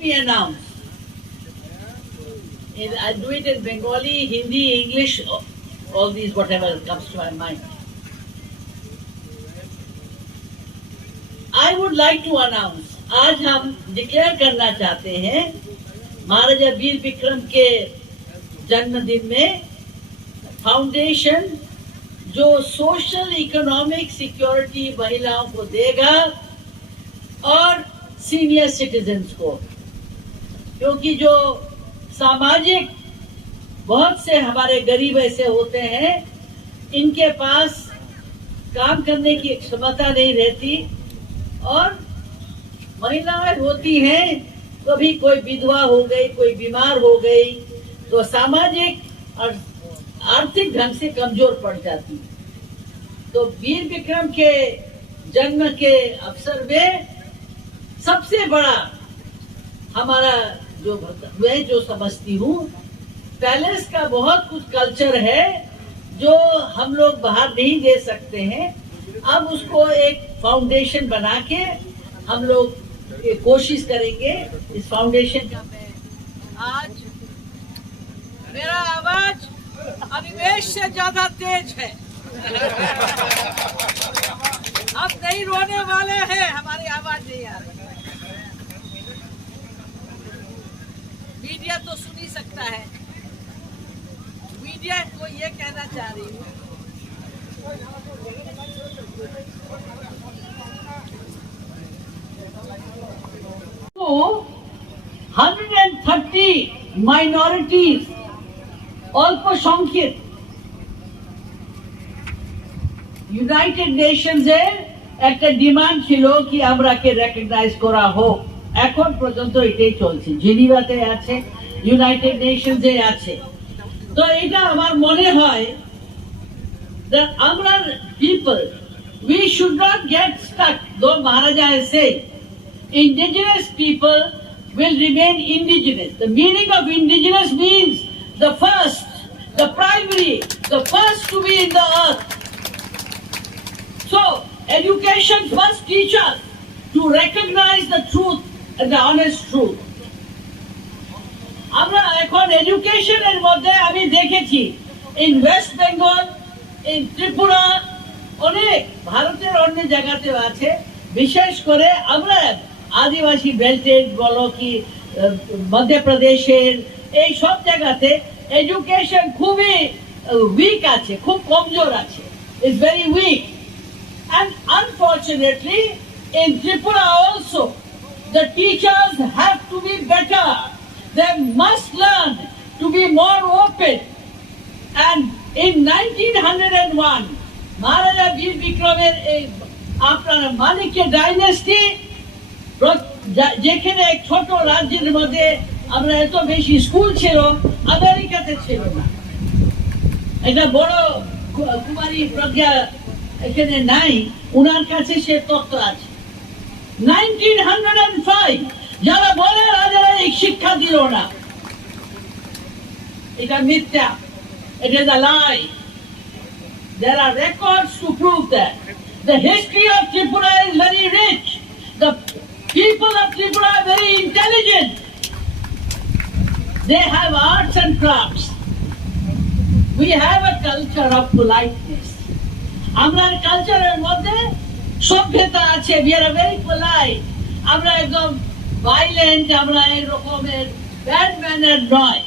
me announce. I do it in Bengali, Hindi, English, all these, whatever comes to my mind. I would like to announce, आज हम declare करना चाहते हैं महाराजा वीर विक्रम के जन्मदिन में फाउंडेशन जो सोशल इकोनॉमिक सिक्योरिटी महिलाओं को देगा और सीनियर सिटीजन्स को, क्योंकि जो सामाजिक बहुत से हमारे गरीब ऐसे होते हैं इनके पास काम करने की क्षमता नहीं रहती और महिलाएं होती हैं कभी कोई विधवा हो गई, कोई बीमार हो गई तो सामाजिक और आर्थिक ढंग से कमजोर पड़ जाती है। तो वीर विक्रम के जन्म के अवसर में सबसे बड़ा हमारा मैं जो समझती हूँ पैलेस का बहुत कुछ कल्चर है जो हम लोग बाहर नहीं दे सकते हैं। अब उसको एक फाउंडेशन बना के हम लोग कोशिश करेंगे इस फाउंडेशन का। आज मेरा आवाज अनिमेष से ज्यादा तेज है। अब नहीं रोने वाले हैं, हमारी आवाज नहीं आ रही। मीडिया तो सुन ही सकता है। मीडिया को ये कहना चाह रही हूँ, तो 130 minorities अल्पसंख्यक ইউনাইটেড নেশনসের একটা ডিমান্ড ছিল কি আমরাকে রেকগনাইজ করা হোক। এখন পর্যন্ত এটাই চলছে, জেনিভাতে আছে, ইউনাইটেড নেশনসে আছে। তো এটা আমার মনে হয় that আমরা people we should not get stuck, though Maharaja has said indigenous people will remain indigenous. The meaning of indigenous means the first, the primary, the first to be in the earth. So, education must teach us to recognize the truth and the honest truth. আমরা এখন এডুকেশনের মধ্যে আমি দেখেছি in West Bengal, in Tripura, অনেক ভারতের অন্য জায়গাতেও আছে, বিশেষ করে আমরা আদিবাসী বেল্টের বলো কি মধ্যপ্রদেশের এই সব জায়গাতে এডুকেশন খুবই উইক আছে, খুব কমজোর আছে, is very weak. And unfortunately, in Tripura also, the teachers have to be better. They must learn to be more open. And in 1901, Maharaja Veer Vikram's after Manikya dynasty, যেখানে এক ছোট রাজ্যের মধ্যে আমরা এত বেশি স্কুল ছিল আমেরিকাতে ছিল না। এটা বড় কুমারী প্রজ্ঞা এখানে নাই, উনার কাছে সে তত্ত্ব আছে। 1905 যারা বলে রাজারা শিক্ষা দিল না, এটা মিথ্যা, it is a lie. There are records to prove that. The history of Tripura is very rich. The people of Tripura are very intelligent. They have arts and crafts. We have a culture of politeness. Amrar culture er moddhe সভ্যতা আছে, we are very polite. আমরা একদম violent, আমরা এই রকমের bad mannered নয়।